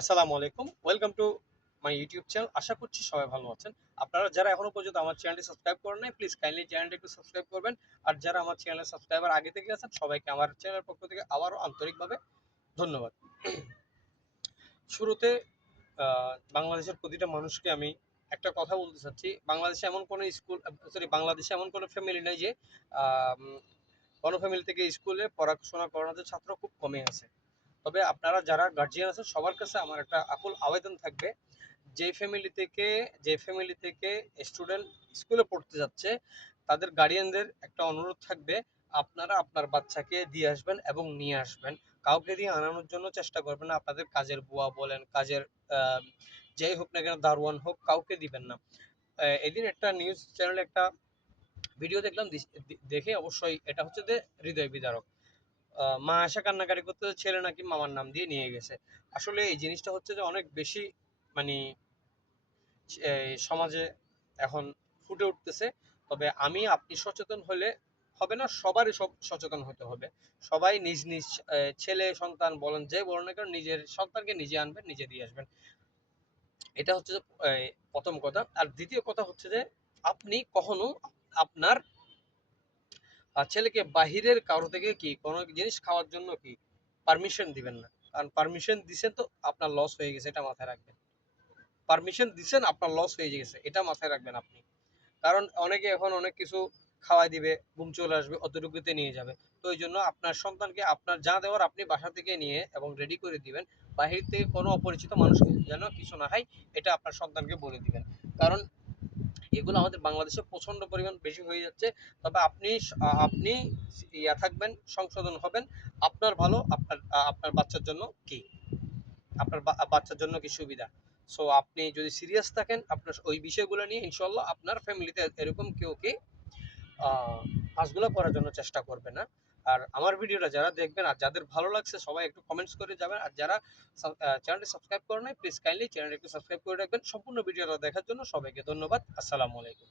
আসসালামু আলাইকুম, welcome to my YouTube channel. আশা করছি সবাই ভালো আছেন। আপনারা যারা এখনো পর্যন্ত আমার চ্যানেলটি সাবস্ক্রাইব করেন নাই, প্লিজ কাইন্ডলি চ্যানেলটি একটু সাবস্ক্রাইব করবেন। আর যারা আমার চ্যানেলের সাবস্ক্রাইবার আগে থেকে আছেন, সবাইকে আমার চ্যানেলের পক্ষ থেকে আবারও আন্তরিকভাবে ধন্যবাদ। শুরুতে বাংলাদেশের প্রতিটা মানুষকে আমি একটা কথা বলতে চাচ্ছি। বাংলাদেশে এমন কোনো স্কুল, বাংলাদেশে এমন কোনো ফ্যামিলি নেই যে কোনো ফ্যামিলি থেকে স্কুলে পড়াশোনা করানোতে ছাত্র খুব কমে আছে। তবে আপনারা যারা গার্জিয়ান আছেন, সবার কাছে আমার একটা আকুল আবেদন থাকবে, যে ফ্যামিলি থেকে স্টুডেন্ট স্কুলে পড়তে যাচ্ছে, তাদের গার্ডিয়ানদের একটা অনুরোধ থাকবে, আপনারা আপনার বাচ্চাকে দিয়ে আসবেন এবং নিয়ে আসবেন। কাউকে দিয়ে আনানোর জন্য চেষ্টা করবেন না। আপনাদের কাজের বুয়া বলেন, কাজের যেই হোক না কেন, দারোয়ান হোক, কাউকে দিবেন না। এদিন একটা নিউজ চ্যানেলে একটা ভিডিও দেখলাম, দেখে অবশ্যই এটা হচ্ছে যে হৃদয় বিদারক। মা এসে কান্নাকাটি করতে, ছেলে নাকি মামার নাম দিয়ে নিয়ে গেছে। আসলে এই জিনিসটা হচ্ছে যে অনেক বেশি, মানে এই সমাজে এখন ফুটে উঠতেছে। তবে আমি আপনি সচেতন হলে হবে না, সবারই সব সচেতন হতে হবে। সবাই নিজ নিজ ছেলে সন্তান বলেন, যে বলেন না কেন, নিজের সন্তানকে নিজে আনবেন, নিজে দিয়ে আসবেন। এটা হচ্ছে যে প্রথম কথা। আর দ্বিতীয় কথা হচ্ছে যে আপনি কখনো আপনার ছেলেকে বাহিরের কারো থেকে কি কোনো জিনিস খাওয়ার জন্য কি পারমিশন দিবেন না। কারণ পারমিশন দিছেন তো আপনার লস হয়ে গেছে, এটা মাথায় রাখবেন। পারমিশন দিছেন, আপনার লস হয়ে গেছে, এটা মাথায় রাখবেন আপনি। কারণ অনেকে এখন অনেক কিছু খাওয়াই দিবে, ঘুম চলে আসবে, অতটুকুতে নিয়ে যাবে। তো এই জন্য আপনার সন্তানকে আপনার যা দেওয়ার আপনি বাসা থেকে নিয়ে এবং রেডি করে দিবেন। বাহির থেকে কোনো অপরিচিত মানুষ যেন কিছু না খায়, এটা আপনার সন্তানকে বলে দিবেন। কারণ এগুলো আমাদের বাংলাদেশে প্রচন্ড পরিমাণ বেশি হয়ে যাচ্ছে। তবে আপনি থাকবেন, সংশোধন হবেন। আপনার ভালো, আপনার বাচ্চার জন্য কি, আপনার বাচ্চার জন্য কি সুবিধা। সো আপনি যদি সিরিয়াস থাকেন আপনার ওই বিষয়গুলো নিয়ে, ইনশাল্লাহ আপনার ফ্যামিলিতে এরকম কেউ কি কাজগুলো করার জন্য চেষ্টা করবে না। আর আমার ভিডিওটা যারা দেখবেন আর যাদের ভালো লাগছে, সবাই একটু কমেন্টস করে যাবেন। আর যারা চ্যানেলটি সাবস্ক্রাইব করেন নাই, প্লিজ কাইন্ডলি চ্যানেলটি একটু সাবস্ক্রাইব করে রাখবেন। সম্পূর্ণ ভিডিওটা দেখার জন্য সবাইকে ধন্যবাদ। আসসালামু আলাইকুম।